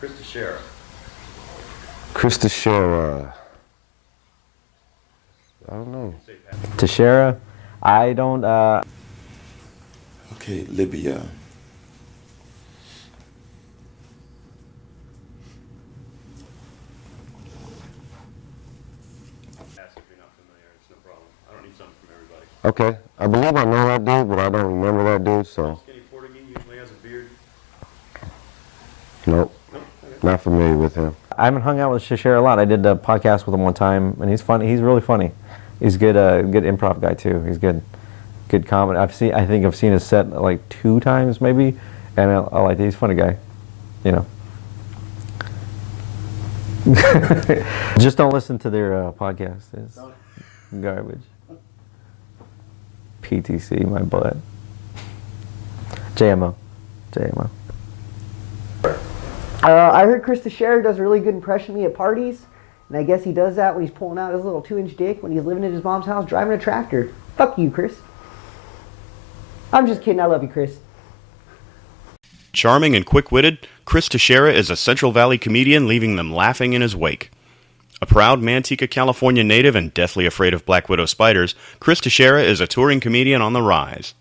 Chris Teicheira. Chris Teicheira. I don't know. Teicheira. I don't. Okay, Libya. Okay, I believe I know that dude, but I don't remember that dude, so. Skinny Portuguese usually has a beard. Nope, not familiar with him. I haven't hung out with Teicheira a lot. I did a podcast with him one time, and he's funny. He's really funny. He's good. Good improv guy too. He's good. Good comedy. I think I've seen his set like 2 times maybe, and I like it. He's a funny guy. You know. Just don't listen to their podcast. It's garbage. PTC, my butt. JMO. I heard Chris Teicheira does a really good impression of me at parties, and I guess he does that when he's pulling out his little 2-inch dick when he's living at his mom's house driving a tractor. Fuck you, Chris. I'm just kidding. I love you, Chris. Charming and quick-witted, Chris Teicheira is a Central Valley comedian, leaving them laughing in his wake. A proud Manteca, California native and deathly afraid of black widow spiders, Chris Teicheira is a touring comedian on the rise.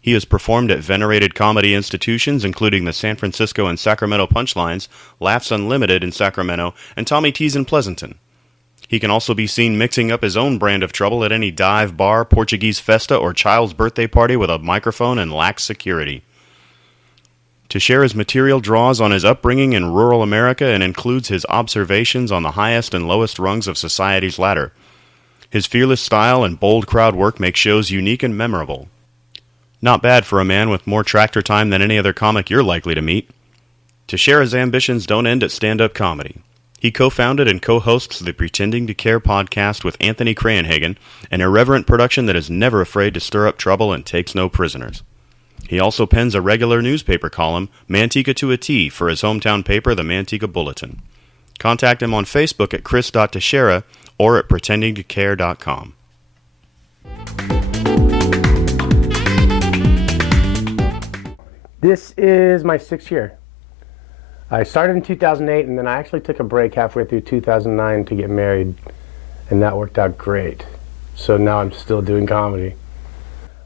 He has performed at venerated comedy institutions including the San Francisco and Sacramento Punchlines, Laughs Unlimited in Sacramento, and Tommy T's in Pleasanton. He can also be seen mixing up his own brand of trouble at any dive bar, Portuguese festa, or child's birthday party with a microphone and lax security. Teicheira's material draws on his upbringing in rural America and includes his observations on the highest and lowest rungs of society's ladder. His fearless style and bold crowd work make shows unique and memorable. Not bad for a man with more tractor time than any other comic you're likely to meet. Teicheira's ambitions don't end at stand-up comedy. He co-founded and co-hosts the Pretending to Care podcast with Anthony Cranhagen, an irreverent production that is never afraid to stir up trouble and takes no prisoners. He also pens a regular newspaper column, Manteca to a T, for his hometown paper, the Manteca Bulletin. Contact him on Facebook at chris.teicheira or at pretendingtocare.com. This is my 6th year. I started in 2008, and then I actually took a break halfway through 2009 to get married, and that worked out great. So now I'm still doing comedy.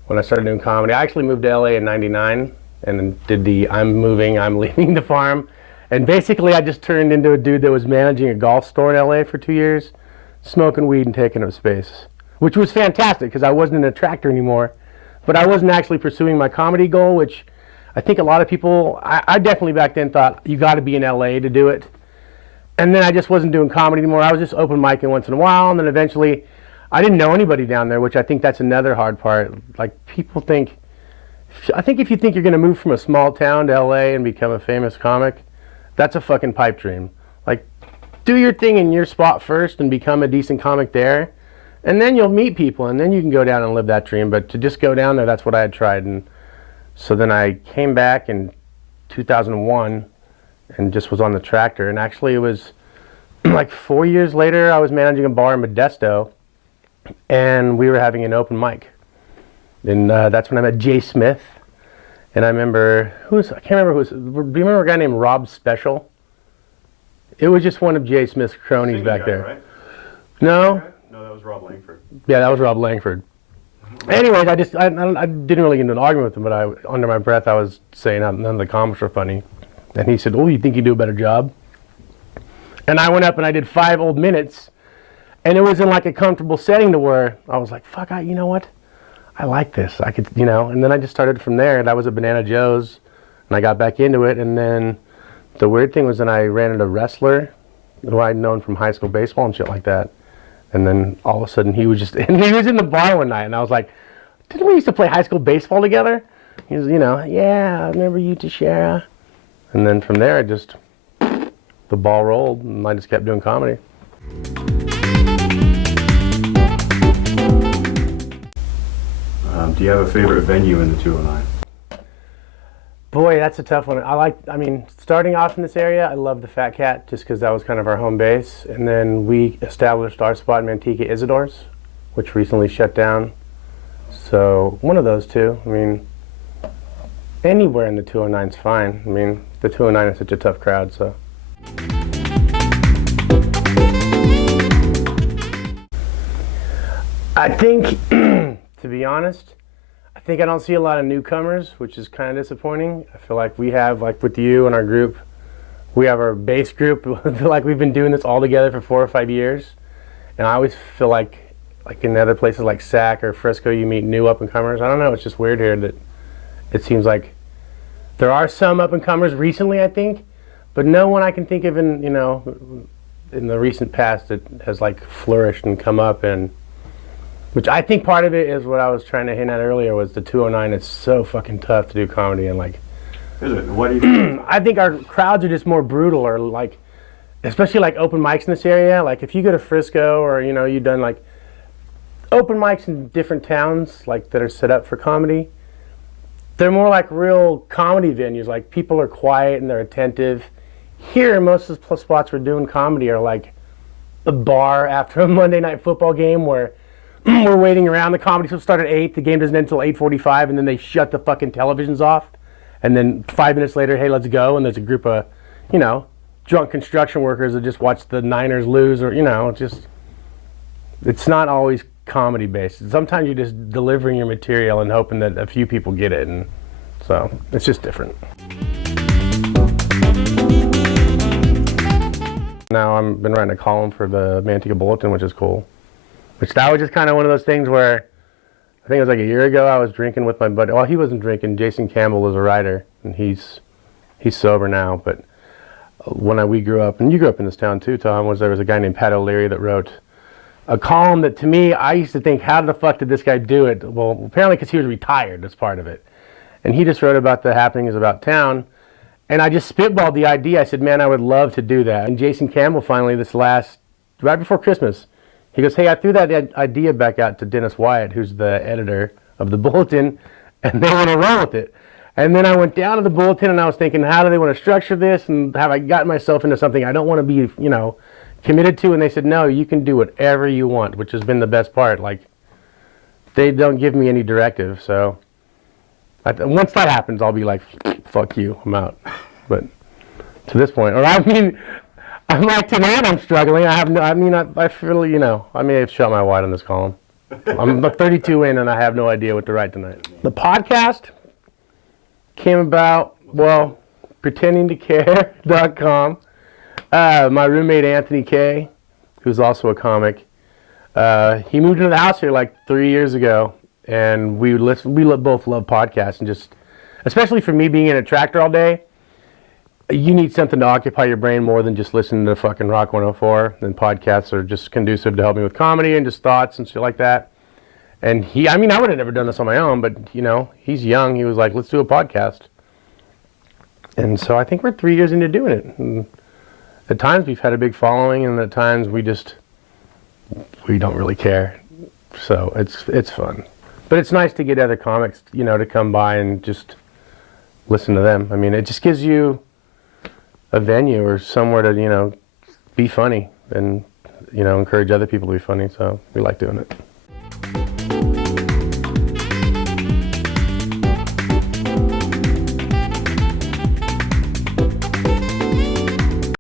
When I started doing comedy, I actually moved to LA in '99 and then did the I'm leaving the farm. And basically I just turned into a dude that was managing a golf store in LA for 2 years, smoking weed and taking up space, which was fantastic because I wasn't in a tractor anymore. But I wasn't actually pursuing my comedy goal, which I think a lot of people, I definitely back then thought you got to be in LA to do it. And then I just wasn't doing comedy anymore. I was just open micing once in a while, and then eventually I didn't know anybody down there, which I think that's another hard part. Like, people think, I think if you think you're going to move from a small town to LA and become a famous comic, that's a fucking pipe dream. Like, do your thing in your spot first and become a decent comic there, and then you'll meet people, and then you can go down and live that dream. But to just go down there, that's what I had tried. And so then I came back in 2001 and just was on the tractor. And actually it was like 4 years later, I was managing a bar in Modesto, and we were having an open mic. And that's when I met Jay Smith. And I remember, I can't remember who was, do you remember a guy named Rob Special? It was just one of Jay Smith's cronies back there. Right? No? No, that was Rob Langford. Yeah, that was Rob Langford. Anyways, I didn't really get into an argument with him, but under my breath I was saying how none of the comics were funny. And he said, "Oh, you think you do a better job?" And I went up and I did 5 old minutes, and it was in like a comfortable setting to where I was like, fuck, you know what? I like this. I could, you know, and then I just started from there. And I was at Banana Joe's, and I got back into it. And then the weird thing was then I ran into a wrestler who I'd known from high school baseball and shit like that. And then all of a sudden he was just, and he was in the bar one night, and I was like, didn't we used to play high school baseball together? He was, you know, yeah, I remember you, Teicheira. And then from there, the ball rolled, and I just kept doing comedy. Do you have a favorite venue in the 209? Boy, that's a tough one. I mean, starting off in this area, I love the Fat Cat just because that was kind of our home base. And then we established our spot in Manteca, Isidore's, which recently shut down. So one of those two. I mean, anywhere in the 209 is fine. I mean, the 209 is such a tough crowd, so I think, to be honest, I think I don't see a lot of newcomers, which is kind of disappointing. I feel like we have, like with you and our group, we have our base group. I feel like we've been doing this all together for 4 or 5 years. And I always feel like in other places like Sac or Frisco, you meet new up-and-comers. I don't know, it's just weird here that it seems like there are some up-and-comers recently, I think, but no one I can think of in, in the recent past that has like flourished and come up, and which I think part of it is what I was trying to hint at earlier was the 209 is so fucking tough to do comedy, and like, Is it? What do you think? I think our crowds are just more brutal, or like, especially like open mics in this area. Like if you go to Frisco or you've done like open mics in different towns like that are set up for comedy, they're more like real comedy venues. Like people are quiet and they're attentive. Here, most of the spots we're doing comedy are like a bar after a Monday night football game where we're waiting around. The comedy will start at 8, the game doesn't end until 8:45, and then they shut the fucking televisions off. And then 5 minutes later, hey, let's go. And there's a group of, drunk construction workers that just watch the Niners lose, or, it's not always comedy based. Sometimes you're just delivering your material and hoping that a few people get it. And so it's just different. Now I've been writing a column for the Manteca Bulletin, which is cool. Which that was just kind of one of those things where I think it was like a year ago I was drinking with my buddy. Well, he wasn't drinking. Jason Campbell was a writer, and he's sober now. But when we grew up, and you grew up in this town too, Tom, there was a guy named Pat O'Leary that wrote a column that to me, I used to think, how the fuck did this guy do it? Well, apparently because he was retired, that's part of it. And he just wrote about the happenings about town. And I just spitballed the idea. I said, man, I would love to do that. And Jason Campbell finally right before Christmas, he goes, hey, I threw that idea back out to Dennis Wyatt, who's the editor of the Bulletin, and they want to run with it. And then I went down to the Bulletin, and I was thinking, how do they want to structure this? And have I gotten myself into something I don't want to be, committed to? And they said, no, you can do whatever you want, which has been the best part. Like, they don't give me any directive. So once that happens, I'll be like, fuck you, I'm out. But to this point, I'm like, tonight I'm struggling. I feel, I may have shot my wide on this column. I'm 32 in and I have no idea what to write tonight. The podcast came about, pretendingtocare.com. My roommate Anthony K, who's also a comic, he moved into the house here like 3 years ago, and we both love podcasts, and just, especially for me being in a tractor all day, you need something to occupy your brain more than just listening to fucking Rock 104. And podcasts are just conducive to help me with comedy and just thoughts and shit like that. And I would have never done this on my own, but, he's young. He was like, let's do a podcast. And so I think we're 3 years into doing it. And at times we've had a big following, and at times we don't really care. So it's fun. But it's nice to get other comics, to come by and just listen to them. It just gives you a venue or somewhere to, be funny and, encourage other people to be funny. So we like doing it.